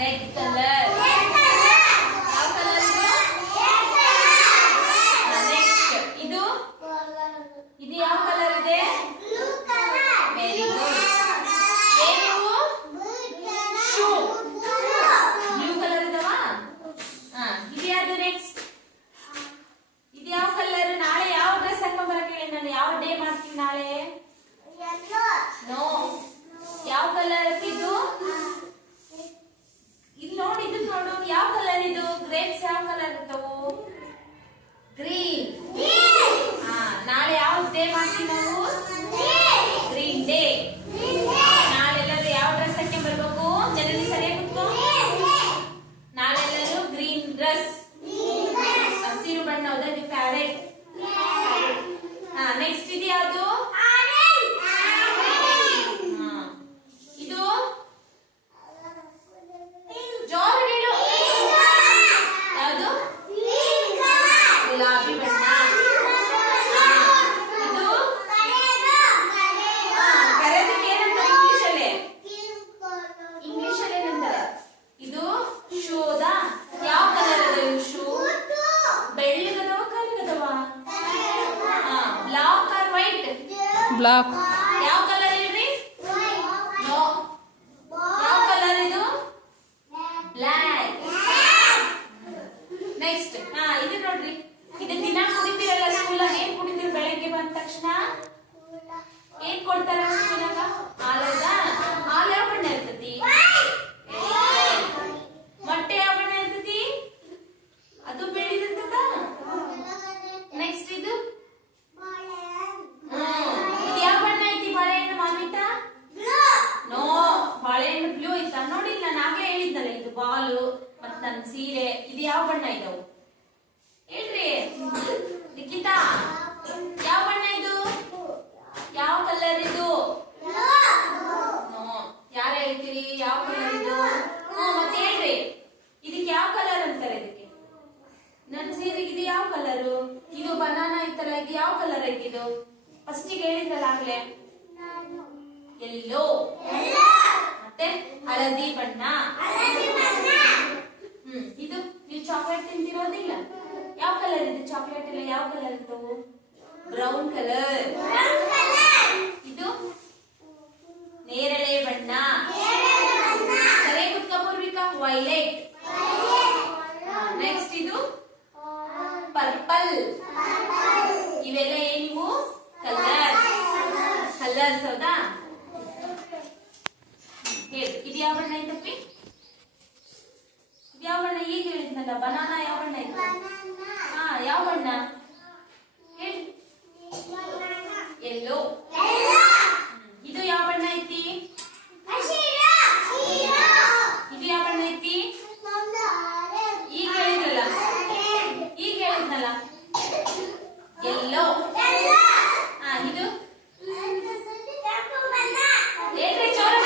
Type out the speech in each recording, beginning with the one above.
Red colour. ಯಾವ colour ಇದು? Next ಇದು ಯಾವ ಕಲರ್ ಇದೆ? Very good. ಏನು? ಶೂ. ಬ್ಲೂ ಕಲರ್ ಇದವಾ? ಇದು ಯಾವುದು? ನೆಕ್ಸ್ಟ್ ಇದು ಯಾವ ಕಲರ್? ನಾಳೆ ಯಾವ ಡ್ರೆಸ್ ಹಾಕೊಂಡ್ ಬರಕ್ಕೆ ಹೇಳಿ, ನಾನು ಯಾವ ಡೇ ಮಾಡ್ತೀನಿ ನಾಳೆ? ನೋ. ಯಾವ ಕಲರ್ ಇದು? ಇಲ್ಲಿ ನೋಡಿ, ಇದು ನೋಡು, ಯಾವ ಕಲರ್ ಇದು? ಗ್ರೇಪ್ಸ್ ಯಾವ ಕಲರ್ ಇರ್ತವು? ಗ್ರೀನ್. ನಾಳೆ ಯಾವ ಡೇ ಮಾಡ್ತೀವಿ ನಾವು? Green day. ನಾಳೆ ಎಲ್ಲರೂ ಯಾವ ಡ್ರೆಸ್ ಹಾಕಿ ಬರ್ಬೇಕು? ಜನರಲ್ಲಿ ಸರಿಯಾಗಿ ಕೂತ್ಕೋ. ನಾಳೆ ಎಲ್ಲರೂ ಗ್ರೀನ್ ಡ್ರೆಸ್, ಹಸಿರು ಬಣ್ಣ. ಹೌದಾ? ಕ್ಯಾರೆಟ್. ನೆಕ್ಸ್ಟ್ ಇದು ಯಾವುದು? ಇದು ಜೋರು ಹೇಳು. ಯಾವುದು? ಗುಲಾಬಿ ಬಣ್ಣ. ಇದು ಕರೆದಕ್ಕೆ ಏನಂತಾರೆ ಇಂಗ್ಲಿಷಲ್ಲಿ? ಇಂಗ್ಲಿಷಲ್ಲಿ ಏನಂತಾರೆ? ಇದು ಶೂದ. ಯಾವ ಕಲರ್ ಅದ ಶೂ? ಬೆಳ್ಳಗದವ ಕರಿಗದವ? Black or white? ಬ್ಲಾಕ್. ಯಾವ ಕಲರ್ ಹೇಳ್ರಿ? ನೋ. ಯಾವ ಕಲರ್ ಇದು? ಬ್ಲಾಕ್. ನೆಕ್ಸ್ಟ್ ಇದು ನೋಡ್ರಿ, ಇದು ದಿನ ಕುಡಿತೀರಲ್ಲ ಸ್ಕೂಲಾಗ. ಏನ್ ಕುಡಿತೀರಿ ಬೆಳಗ್ಗೆ ಬಂದ ತಕ್ಷಣ? ಏನ್ ಕೊಡ್ತಾರ ಸ್ಕೂಲಾಗ? ಹಾಲದ. ಹಾಲು ಯಾವ ಬಣ್ಣ ಇರ್ತತಿ? ಮೊಟ್ಟೆ ಯಾವ ಬಣ್ಣ ಇರ್ತತಿ? ಅದು ಬೆಳಿದಿರ್ತದ. ನೆಕ್ಸ್ಟ್ ಇದು ಇದು ಯಾವ ಬಣ್ಣ ಐತಿ? ಬಾಳೆಹಣ್ಣು ಮಾನ್ವಿತ? ನೋ. ಬಾಳೆಹಣ್ಣು ಬ್ಲೂ ಐತ ನೋಡಿ. ನಾನು ಆಗ್ಲೇ ಹೇಳಿದ್ನಲ್ಲ, ಇದು ಬಾಲು ಮತ್ ನನ್ ಸೀರೆ. ಇದು ಯಾವ ಬಣ್ಣ ಇದಾವು ಹೇಳ್ರಿ ನಿಖಿತಾ? ಯಾವ ಬಣ್ಣ ಇದು? ಯಾವ ಕಲರ್ ಇದು? ನೋ. ಯಾರು ಹೇಳ್ತೀರಿ ಯಾವ ಕಲರ್ ಇದು? ಮತ್ತೆ ಹೇಳ್ರಿ, ಇದಕ್ಕೆ ಯಾವ ಕಲರ್ ಅಂತಾರೆ? ಇದಕ್ಕೆ ನನ್ ಸೀರೆಗೆ ಇದು ಯಾವ ಕಲರು? ಇದು ಬನಾನಾ ಐತಲ್ಲ, ಇದು ಯಾವ ಕಲರ್ ಐತಿ? ಇದು ಫಸ್ಟಿಗೆ ಹೇಳಿದ್ರಲ್ಲ ಆಗ್ಲೇ, ಎಲ್ಲೋ. ಮತ್ತೆ ಹಳದಿ ಬಣ್ಣ. ಇದು ನೀವು ಚಾಕ್ಲೇಟ್ ತಿಂತಿರೋದಿಲ್ಲ, ಯಾವ ಕಲರ್ ಇದೆ? ಚಾಕ್ಲೇಟ್ ಎಲ್ಲ ಯಾವ ಕಲರ್ ಇರ್ತವು? Brown colour. ಇದು ನೇರಳೆ ಬಣ್ಣ. ಸರಿ ಕುತ್ಕೊಪೂರ್ವಿಕ. ವೈಲೆಟ್. ನೆಕ್ಸ್ಟ್ ಇದು ಪರ್ಪಲ್. ಇವೆಲ್ಲ ಏನಿವು? ಕಲರ್ಸ್. ಹೌದಾ? ಹೇಳಿ, ಇದು ಯಾವ ಬಣ್ಣ ಐತಪ್ಪಿ? ಇದು ಯಾವ ಬಣ್ಣ? ಈಗ ಹೇಳಿದ್ನಲ್ಲ, ಬನಾನಾ ಯಾವ ಬಣ್ಣ ಐತಿ? ಯಾವ ಬಣ್ಣ ಹೇಳಿ? ಎಲ್ಲೋ. ಇದು ಯಾವ ಬಣ್ಣ ಐತಿ? ಇದು ಯಾವ ಬಣ್ಣ ಐತಿ? ಈಗ ಹೇಳಿದ್ರಲ್ಲ, ಎಲ್ಲೋ. ಇದು ಹೇಳ್ರಿ ಜೋರು.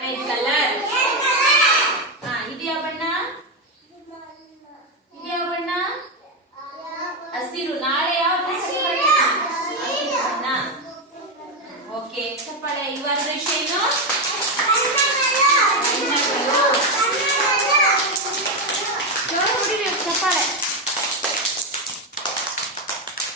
Red colour. ಇದು ಯಾವ ಬಣ್ಣ? ಇದು ಯಾವ ಬಣ್ಣ? ಹಸಿರು. ನಾಳೆ ಯಾವ ಹಸಿರು ಬಣ್ಣ? ಓಕೆ, ಚಪ್ಪಾಳೆ. ಈ ವಾರದ ವಿಷಯ ಏನು?